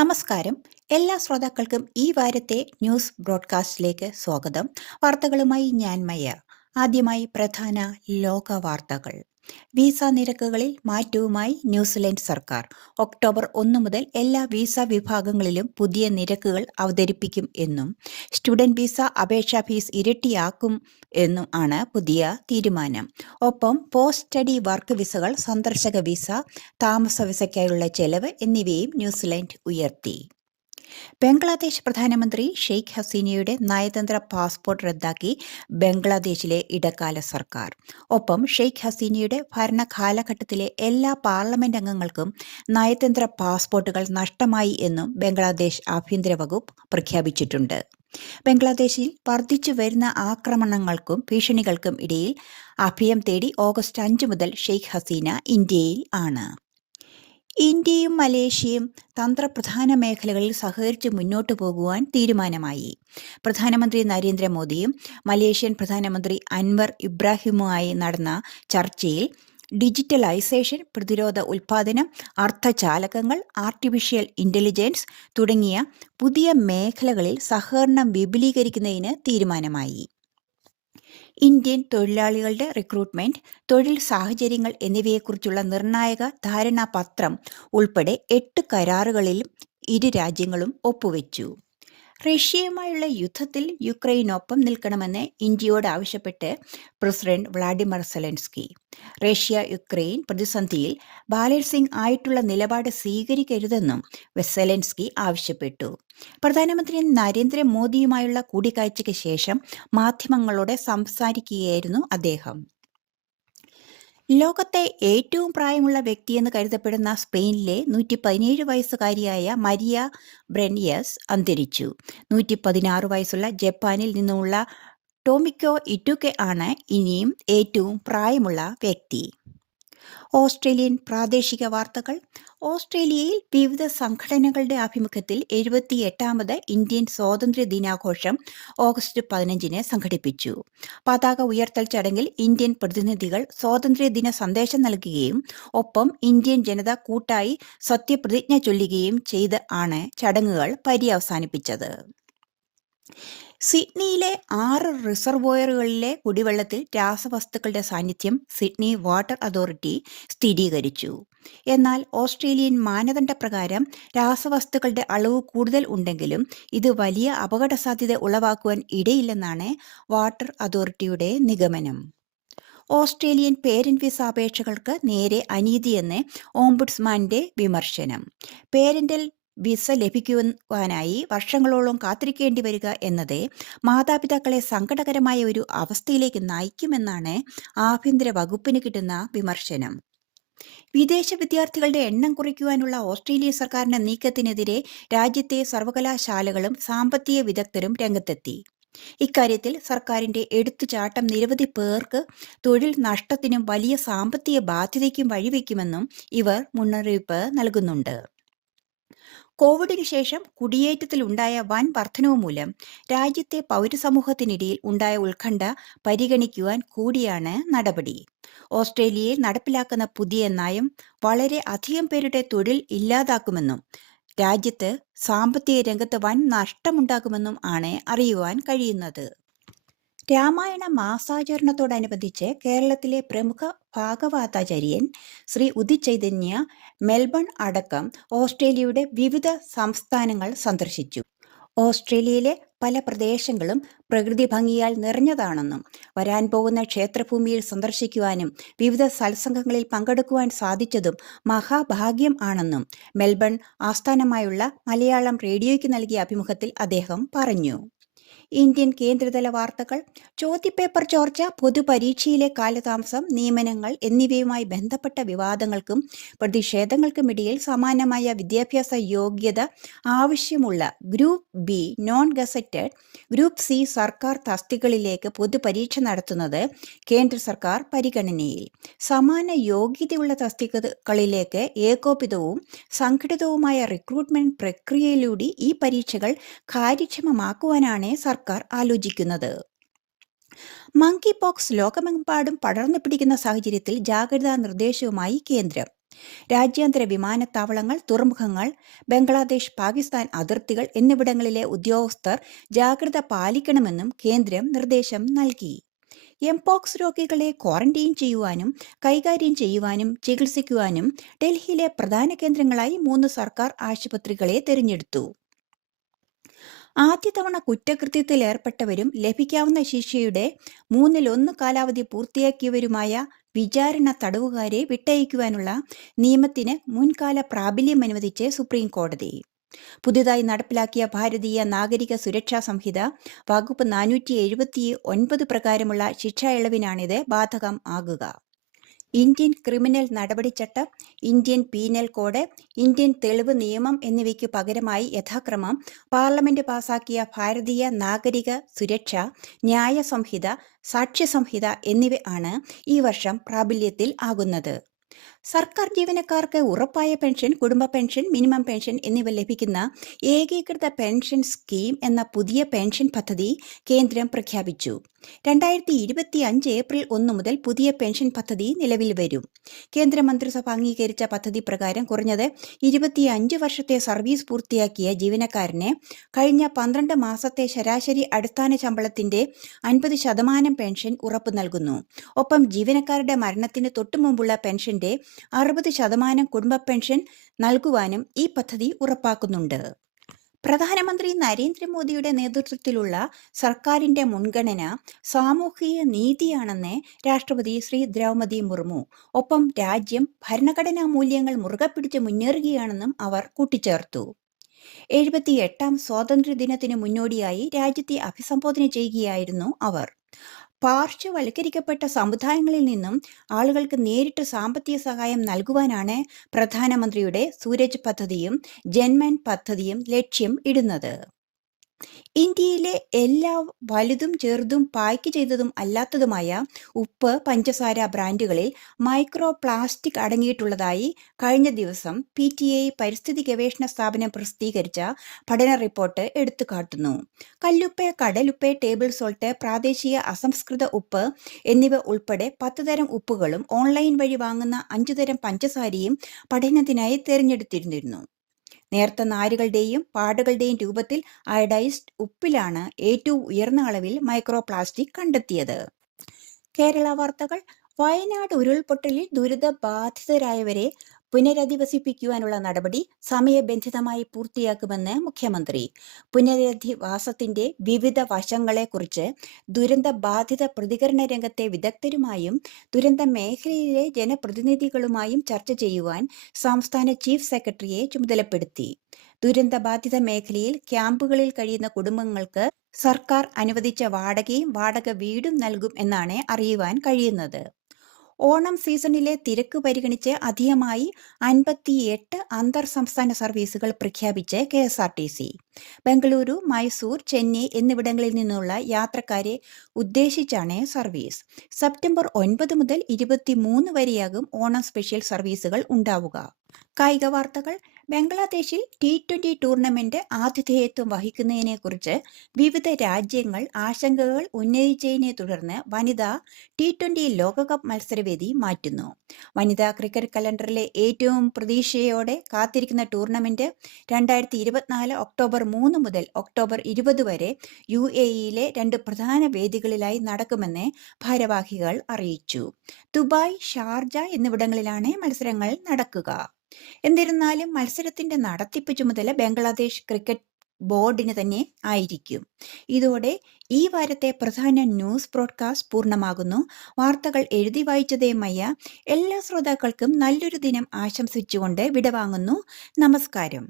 നമസ്കാരം. എല്ലാ ശ്രോതാക്കൾക്കും ഈ വാരത്തെ ന്യൂസ് ബ്രോഡ്കാസ്റ്റിലേക്ക് സ്വാഗതം. വാർത്തകളുമായി ഞാൻ മയ്യ. ആദ്യമായി പ്രധാന ലോക വാർത്തകൾ. വിസ നിരക്കുകളിൽ മാറ്റവുമായി ന്യൂസിലൻഡ് സർക്കാർ. ഒക്ടോബർ 1 മുതൽ എല്ലാ വിസ വിഭാഗങ്ങളിലും പുതിയ നിരക്കുകൾ അവതരിപ്പിക്കും എന്നും സ്റ്റുഡന്റ് വിസ അപേക്ഷാ ഫീസ് ഇരട്ടിയാക്കും എന്നും ആണ് പുതിയ തീരുമാനം. ഒപ്പം പോസ്റ്റ് സ്റ്റഡി വർക്ക് വിസകൾ, സന്ദർശക വിസ, താമസ വിസയ്ക്കായുള്ള ചെലവ് എന്നിവയും ന്യൂസിലൻഡ് ഉയർത്തി. ബംഗ്ലാദേശ് പ്രധാനമന്ത്രി ഷെയ്ഖ് ഹസീനയുടെ നയതന്ത്ര പാസ്പോർട്ട് റദ്ദാക്കി ബംഗ്ലാദേശിലെ ഇടക്കാല സർക്കാർ. ഒപ്പം ഷെയ്ഖ് ഹസീനയുടെ ഭരണകാലഘട്ടത്തിലെ എല്ലാ പാർലമെന്റ് അംഗങ്ങൾക്കും നയതന്ത്ര പാസ്പോർട്ടുകൾ നഷ്ടമായി എന്നും ബംഗ്ലാദേശ് ആഭ്യന്തര വകുപ്പ് പ്രഖ്യാപിച്ചിട്ടുണ്ട്. ബംഗ്ലാദേശിൽ വർദ്ധിച്ചു വരുന്ന ആക്രമണങ്ങൾക്കും ഭീഷണികൾക്കും ഇടയിൽ അഭയം തേടി ഓഗസ്റ്റ് 5 മുതൽ ഷെയ്ഖ് ഹസീന ഇന്ത്യയിൽ ആണ്. ഇന്ത്യയും മലേഷ്യയും തന്ത്രപ്രധാന മേഖലകളിൽ സഹകരിച്ച് മുന്നോട്ടു പോകുവാൻ തീരുമാനമായി. പ്രധാനമന്ത്രി നരേന്ദ്രമോദിയും മലേഷ്യൻ പ്രധാനമന്ത്രി അൻവർ ഇബ്രാഹിമുമായി നടന്ന ചർച്ചയിൽ ഡിജിറ്റലൈസേഷൻ, പ്രതിരോധ ഉൽപ്പാദനം, അർദ്ധചാലകങ്ങൾ, ആർട്ടിഫിഷ്യൽ ഇന്റലിജൻസ് തുടങ്ങിയ പുതിയ മേഖലകളിൽ സഹകരണം വിപുലീകരിക്കുന്നതിന് തീരുമാനമായി. ഇന്ത്യൻ തൊഴിലാളികളുടെ റിക്രൂട്ട്മെന്റ്, തൊഴിൽ സാഹചര്യങ്ങൾ എന്നിവയെക്കുറിച്ചുള്ള നിർണായക ധാരണാപത്രം ഉൾപ്പെടെ 8 കരാറുകളിലും ഇരു രാജ്യങ്ങളും ഒപ്പുവെച്ചു. റഷ്യയുമായുള്ള യുദ്ധത്തിൽ യുക്രൈനൊപ്പം നിൽക്കണമെന്ന് ഇന്ത്യയോട് ആവശ്യപ്പെട്ട് president Vladimir Zelensky. Russia Ukraine പ്രതിസന്ധിയിൽ ബാലൻസിംഗ് ആയിട്ടുള്ള നിലപാട് സ്വീകരിക്കരുതെന്നും സെലൻസ്കി ആവശ്യപ്പെട്ടു. പ്രധാനമന്ത്രി നരേന്ദ്രമോദിയുമായുള്ള കൂടിക്കാഴ്ചയ്ക്ക് ശേഷം മാധ്യമങ്ങളോട് സംസാരിക്കുകയായിരുന്നു അദ്ദേഹം. ലോകത്തെ ഏറ്റവും പ്രായമുള്ള വ്യക്തിയെന്ന് കരുതപ്പെടുന്ന സ്പെയിനിലെ 117 വയസ്സുകാരിയായ മരിയ ബ്രെനിയസ് അന്തരിച്ചു. 116 വയസ്സുള്ള ജപ്പാനിൽ നിന്നുള്ള ടോമിക്കോ ഇറ്റുകെ ആണ് ഇനിയും ഏറ്റവും പ്രായമുള്ള വ്യക്തി. ഓസ്ട്രേലിയൻ പ്രാദേശിക വാർത്തകൾ. ഓസ്ട്രേലിയയിൽ വിവിധ സംഘടനകളുടെ ആഭിമുഖ്യത്തിൽ 78ാമത് ഇന്ത്യൻ സ്വാതന്ത്ര്യ ദിനാഘോഷം ഓഗസ്റ്റ് 15 സംഘടിപ്പിച്ചു. പതാക ഉയർത്തൽ ചടങ്ങിൽ ഇന്ത്യൻ പ്രതിനിധികൾ സ്വാതന്ത്ര്യദിന സന്ദേശം നൽകുകയും ഒപ്പം ഇന്ത്യൻ ജനത കൂട്ടായി സത്യപ്രതിജ്ഞ ചൊല്ലുകയും ചെയ്ത് ആണ് ചടങ്ങുകൾ പര്യവസാനിപ്പിച്ചത്. സിഡ്നിയിലെ 6 റിസർവോയറുകളിലെ കുടിവെള്ളത്തിൽ രാസവസ്തുക്കളുടെ സാന്നിധ്യം സിഡ്നി വാട്ടർ അതോറിറ്റി സ്ഥിരീകരിച്ചു. എന്നാൽ ഓസ്ട്രേലിയൻ മാനദണ്ഡപ്രകാരം രാസവസ്തുക്കളുടെ അളവ് കൂടുതൽ ഉണ്ടെങ്കിലും ഇത് വലിയ അപകടസാധ്യത ഉളവാക്കുവാൻ ഇടയില്ലെന്നാണ് വാട്ടർ അതോറിറ്റിയുടെ നിഗമനം. ഓസ്ട്രേലിയൻ പേരന്റ് വിസ അപേക്ഷകൾക്ക് നേരെ അനീതിയെന്ന് ഓംബുഡ്സ്മാന്റെ വിമർശനം. പേരന്റൽ വിസ ലഭിക്കുവാനായി വർഷങ്ങളോളം കാത്തിരിക്കേണ്ടി വരിക എന്നത് മാതാപിതാക്കളെ സങ്കടകരമായ ഒരു അവസ്ഥയിലേക്ക് നയിക്കുമെന്നാണ് ആഭ്യന്തര വകുപ്പിന് കിട്ടുന്ന വിമർശനം. വിദേശ വിദ്യാർത്ഥികളുടെ എണ്ണം കുറയ്ക്കുവാനുള്ള ഓസ്ട്രേലിയ സർക്കാരിന്റെ നീക്കത്തിനെതിരെ രാജ്യത്തെ സർവകലാശാലകളും സാമ്പത്തിക വിദഗ്ധരും രംഗത്തെത്തി. ഇക്കാര്യത്തിൽ സർക്കാരിന്റെ എടുത്തുചാട്ടം നിരവധി പേർക്ക് തൊഴിൽ നഷ്ടത്തിനും വലിയ സാമ്പത്തിക ബാധ്യതയ്ക്കും വഴിവെക്കുമെന്നും ഇവർ മുന്നറിയിപ്പ് നൽകുന്നുണ്ട്. കോവിഡിന് ശേഷം കുടിയേറ്റത്തിലുണ്ടായ വൻ വർധനവ് മൂലം രാജ്യത്തെ പൗരസമൂഹത്തിനിടയിൽ ഉണ്ടായ ഉത്കണ്ഠ പരിഗണിക്കുവാൻ കൂടിയാണ് നടപടി. ഓസ്ട്രേലിയയിൽ നടപ്പിലാക്കുന്ന പുതിയ നയം വളരെ അധികം പേരുടെ തൊഴിൽ ഇല്ലാതാക്കുമെന്നും രാജ്യത്ത് സാമ്പത്തിക രംഗത്ത് വൻ നഷ്ടമുണ്ടാകുമെന്നും ആണ് അറിയുവാൻ കഴിയുന്നത്. രാമായണ മാസാചരണത്തോടനുബന്ധിച്ച് കേരളത്തിലെ പ്രമുഖ ഭാഗവതാചാര്യൻ ശ്രീ ഉദിത് ചൈതന്യ മെൽബൺ അടക്കം ഓസ്ട്രേലിയയുടെ വിവിധ സംസ്ഥാനങ്ങൾ സന്ദർശിച്ചു. ഓസ്ട്രേലിയയിലെ പല പ്രദേശങ്ങളും പ്രകൃതി ഭംഗിയാൽ നിറഞ്ഞതാണെന്നും വരാൻ പോകുന്ന ക്ഷേത്രഭൂമിയിൽ സന്ദർശിക്കുവാനും വിവിധ സത്സംഗങ്ങളിൽ പങ്കെടുക്കുവാൻ സാധിച്ചതും മഹാഭാഗ്യം ആണെന്നും മെൽബൺ ആസ്ഥാനമായുള്ള മലയാളം റേഡിയോയ്ക്ക് നൽകിയ അഭിമുഖത്തിൽ അദ്ദേഹം പറഞ്ഞു. ഇന്ത്യൻ കേന്ദ്രതല വാർത്തകൾ. ചോദ്യപേപ്പർ ചോർച്ച, പൊതുപരീക്ഷയിലെ കാലതാമസം, നിയമനങ്ങൾ എന്നിവയുമായി ബന്ധപ്പെട്ട വിവാദങ്ങൾക്കും പ്രതിഷേധങ്ങൾക്കുമിടയിൽ സമാനമായ വിദ്യാഭ്യാസ യോഗ്യത ആവശ്യമുള്ള group B non gazetted, group C സർക്കാർ തസ്തികകളിലേക്ക് പൊതുപരീക്ഷ നടത്തുന്നത് കേന്ദ്ര സർക്കാർ പരിഗണനയിൽ. സമാന യോഗ്യതയുള്ള തസ്തികകളിലേക്ക് ഏകോപിതവും സംഘടിതവുമായ റിക്രൂട്ട്മെന്റ് പ്രക്രിയയിലൂടെ ഈ പരീക്ഷകൾ കാര്യക്ഷമമാക്കുവാനാണ് സർക്കാർ ആലോചിക്കുന്നത്. മങ്കി പോക്സ് ലോകമെമ്പാടും പടർന്നു പിടിക്കുന്ന സാഹചര്യത്തിൽ ജാഗ്രതാ നിർദ്ദേശവുമായി കേന്ദ്രം. രാജ്യാന്തര വിമാനത്താവളങ്ങൾ, തുറമുഖങ്ങൾ, ബംഗ്ലാദേശ്, പാകിസ്ഥാൻ അതിർത്തികൾ എന്നിവിടങ്ങളിലെ ഉദ്യോഗസ്ഥർ ജാഗ്രത പാലിക്കണമെന്നും കേന്ദ്രം നിർദ്ദേശം നൽകി. എംപോക്സ് രോഗികളെ ക്വാറന്റൈൻ ചെയ്യുവാനും കൈകാര്യം ചെയ്യുവാനും ചികിത്സിക്കുവാനും ഡൽഹിയിലെ പ്രധാന കേന്ദ്രങ്ങളായി 3 സർക്കാർ ആശുപത്രികളെ തിരഞ്ഞെടുത്തു. ആദ്യ തവണ കുറ്റകൃത്യത്തിൽ ഏർപ്പെട്ടവരും ലഭിക്കാവുന്ന ശിക്ഷയുടെ 1/3 കാലാവധി പൂർത്തിയാക്കിയവരുമായ വിചാരണ തടവുകാരെ വിട്ടയക്കുവാനുള്ള നിയമത്തിന് മുൻകാല പ്രാബല്യം അനുവദിച്ച് സുപ്രീം കോടതി. പുതുതായി നടപ്പിലാക്കിയ ഭാരതീയ നാഗരിക സുരക്ഷാ സംഹിത വകുപ്പ് 479 പ്രകാരമുള്ള ശിക്ഷാ ഇളവിനാണിത് ബാധകം ആകുക. ഇന്ത്യൻ ക്രിമിനൽ നടപടിച്ചട്ടം, ഇന്ത്യൻ പീനൽ കോഡ്, ഇന്ത്യൻ തെളിവ് നിയമം എന്നിവയ്ക്ക് പകരമായി യഥാക്രമം പാർലമെന്റ് പാസാക്കിയ ഭാരതീയ നാഗരിക സുരക്ഷ, ന്യായ സംഹിത, സാക്ഷ്യ സംഹിത എന്നിവ ആണ് ഈ വർഷം പ്രാബല്യത്തിൽ ആകുന്നത്. സർക്കാർ ജീവനക്കാർക്ക് ഉറപ്പായ പെൻഷൻ, കുടുംബ പെൻഷൻ, മിനിമം പെൻഷൻ എന്നിവ ലഭിക്കുന്ന ഏകീകൃത പെൻഷൻ സ്കീം എന്ന പുതിയ പെൻഷൻ പദ്ധതി കേന്ദ്രം പ്രഖ്യാപിച്ചു. 2025 ഏപ്രിൽ 1 മുതൽ പുതിയ പെൻഷൻ പദ്ധതി നിലവിൽ വരും. കേന്ദ്രമന്ത്രിസഭ അംഗീകരിച്ച പദ്ധതി പ്രകാരം കുറഞ്ഞത് 25 വർഷത്തെ സർവീസ് പൂർത്തിയാക്കിയ ജീവനക്കാരന് കഴിഞ്ഞ 12 മാസത്തെ ശരാശരി അടിസ്ഥാന ശമ്പളത്തിന്റെ 50% പെൻഷൻ ഉറപ്പു നൽകുന്നു. ഒപ്പം ജീവനക്കാരുടെ മരണത്തിന് തൊട്ടുമുമ്പുള്ള പെൻഷന്റെ 60% കുടുംബ പെൻഷൻ നൽകുവാനും ഈ പദ്ധതി ഉറപ്പാക്കുന്നുണ്ട്. പ്രധാനമന്ത്രി നരേന്ദ്രമോദിയുടെ നേതൃത്വത്തിലുള്ള സർക്കാരിന്റെ മുൻഗണന സാമൂഹിക നീതിയാണെന്ന് രാഷ്ട്രപതി ശ്രീ ദ്രൗപദി മുർമു. ഒപ്പം രാജ്യം ഭരണഘടനാ മൂല്യങ്ങൾ മുറുകെ പിടിച്ച് മുന്നേറുകയാണെന്നും അവർ കൂട്ടിച്ചേർത്തു. 78ാം സ്വാതന്ത്ര്യദിനത്തിനു മുന്നോടിയായി രാജ്യത്തെ അഭിസംബോധന ചെയ്യുകയായിരുന്നു അവർ. പാർശ്വവൽക്കരിക്കപ്പെട്ട സമുദായങ്ങളിൽ നിന്നും ആളുകൾക്ക് നേരിട്ട് സാമ്പത്തിക സഹായം നൽകുവാനാണ് പ്രധാനമന്ത്രിയുടെ സൂരജ് പദ്ധതിയും ജൻമൻ പദ്ധതിയും ലക്ഷ്യം ഇടുന്നത്. ഇന്ത്യയിലെ എല്ലാ വലുതും ചെറുതും പായ്ക്ക് ചെയ്തതും അല്ലാത്തതുമായ ഉപ്പ്, പഞ്ചസാര ബ്രാൻഡുകളിൽ മൈക്രോ പ്ലാസ്റ്റിക് അടങ്ങിയിട്ടുള്ളതായി കഴിഞ്ഞ ദിവസം PTI പരിസ്ഥിതി ഗവേഷണ സ്ഥാപനം പ്രസിദ്ധീകരിച്ച പഠന റിപ്പോർട്ട് എടുത്തുകാട്ടുന്നു. കല്ലുപ്പ്, കടലുപ്പ്, ടേബിൾ സോൾട്ട്, പ്രാദേശിക അസംസ്കൃത ഉപ്പ് എന്നിവ ഉൾപ്പെടെ 10 തരം ഉപ്പുകളും ഓൺലൈൻ വഴി വാങ്ങുന്ന 5 തരം പഞ്ചസാരയും പഠനത്തിനായി തിരഞ്ഞെടുത്തിരുന്നു. നേർത്ത നാരുകളുടെയും പാടുകളുടെയും രൂപത്തിൽ അയഡൈസ്ഡ് ഉപ്പിലാണ് ഏറ്റവും ഉയർന്ന അളവിൽ മൈക്രോ പ്ലാസ്റ്റിക് കണ്ടെത്തിയത്. കേരള വാർത്തകൾ. വയനാട് ഉരുൾപൊട്ടലിൽ ദുരിതബാധിതരായവരെ പുനരധിവസിപ്പിക്കുവാനുള്ള നടപടി സമയബന്ധിതമായി പൂർത്തിയാക്കുമെന്ന് മുഖ്യമന്ത്രി. പുനരധിവാസത്തിന്റെ വിവിധ വശങ്ങളെക്കുറിച്ച് ദുരന്തബാധിത പ്രതികരണ രംഗത്തെ വിദഗ്ധരുമായും ദുരന്ത മേഖലയിലെ ജനപ്രതിനിധികളുമായും ചർച്ച ചെയ്യുവാൻ സംസ്ഥാന ചീഫ് സെക്രട്ടറിയെ ചുമതലപ്പെടുത്തി. ദുരന്തബാധിത മേഖലയിൽ ക്യാമ്പുകളിൽ കഴിയുന്ന കുടുംബങ്ങൾക്ക് സർക്കാർ അനുവദിച്ച വാടകയും വാടക വീടും നൽകും എന്നാണ് അറിയുവാൻ കഴിയുന്നത്. ഓണം സീസണിലെ തിരക്ക് പരിഗണിച്ച് അധികമായി 58 അന്തർ സംസ്ഥാന സർവീസുകൾ പ്രഖ്യാപിച്ച് KSRTC. ബംഗളൂരു, മൈസൂർ, ചെന്നൈ എന്നിവിടങ്ങളിൽ നിന്നുള്ള യാത്രക്കാരെ ഉദ്ദേശിച്ചാണ് സർവീസ്. സെപ്റ്റംബർ 9 മുതൽ 23 വരെയാകും ഓണം സ്പെഷ്യൽ സർവീസുകൾ ഉണ്ടാവുക. കായിക വാർത്തകൾ. ബംഗ്ലാദേശിൽ T20 ടൂർണമെന്റ് ആതിഥേയത്വം വഹിക്കുന്നതിനെക്കുറിച്ച് വിവിധ രാജ്യങ്ങൾ ആശങ്കകൾ ഉന്നയിച്ചതിനെ തുടർന്ന് വനിതാ T20 ലോകകപ്പ് മത്സരവേദി മാറ്റുന്നു. വനിതാ ക്രിക്കറ്റ് കലണ്ടറിലെ ഏറ്റവും പ്രതീക്ഷയോടെ കാത്തിരിക്കുന്ന ടൂർണമെന്റ് 2024 ഒക്ടോബർ 3 മുതൽ ഒക്ടോബർ 20 വരെ UAEയിലെ 2 പ്രധാന വേദികളിലായി നടക്കുമെന്ന് ഭാരവാഹികൾ അറിയിച്ചു. ദുബായ്, ഷാർജ എന്നിവിടങ്ങളിലാണ് മത്സരങ്ങൾ നടക്കുക. എന്നിരുന്നാലും മത്സരത്തിന്റെ നടത്തിപ്പ് ചുമതല ബംഗ്ലാദേശ് ക്രിക്കറ്റ് ബോർഡിന് തന്നെ ആയിരിക്കും. ഇതോടെ ഈ വാരത്തെ പ്രധാന ന്യൂസ് ബ്രോഡ്കാസ്റ്റ് പൂർണ്ണമാകുന്നു. വാർത്തകൾ എഴുതി വായിച്ചതേ മയ്യ. എല്ലാ ശ്രോതാക്കൾക്കും നല്ലൊരു ദിനം ആശംസിച്ചുകൊണ്ട് വിടവാങ്ങുന്നു. നമസ്കാരം.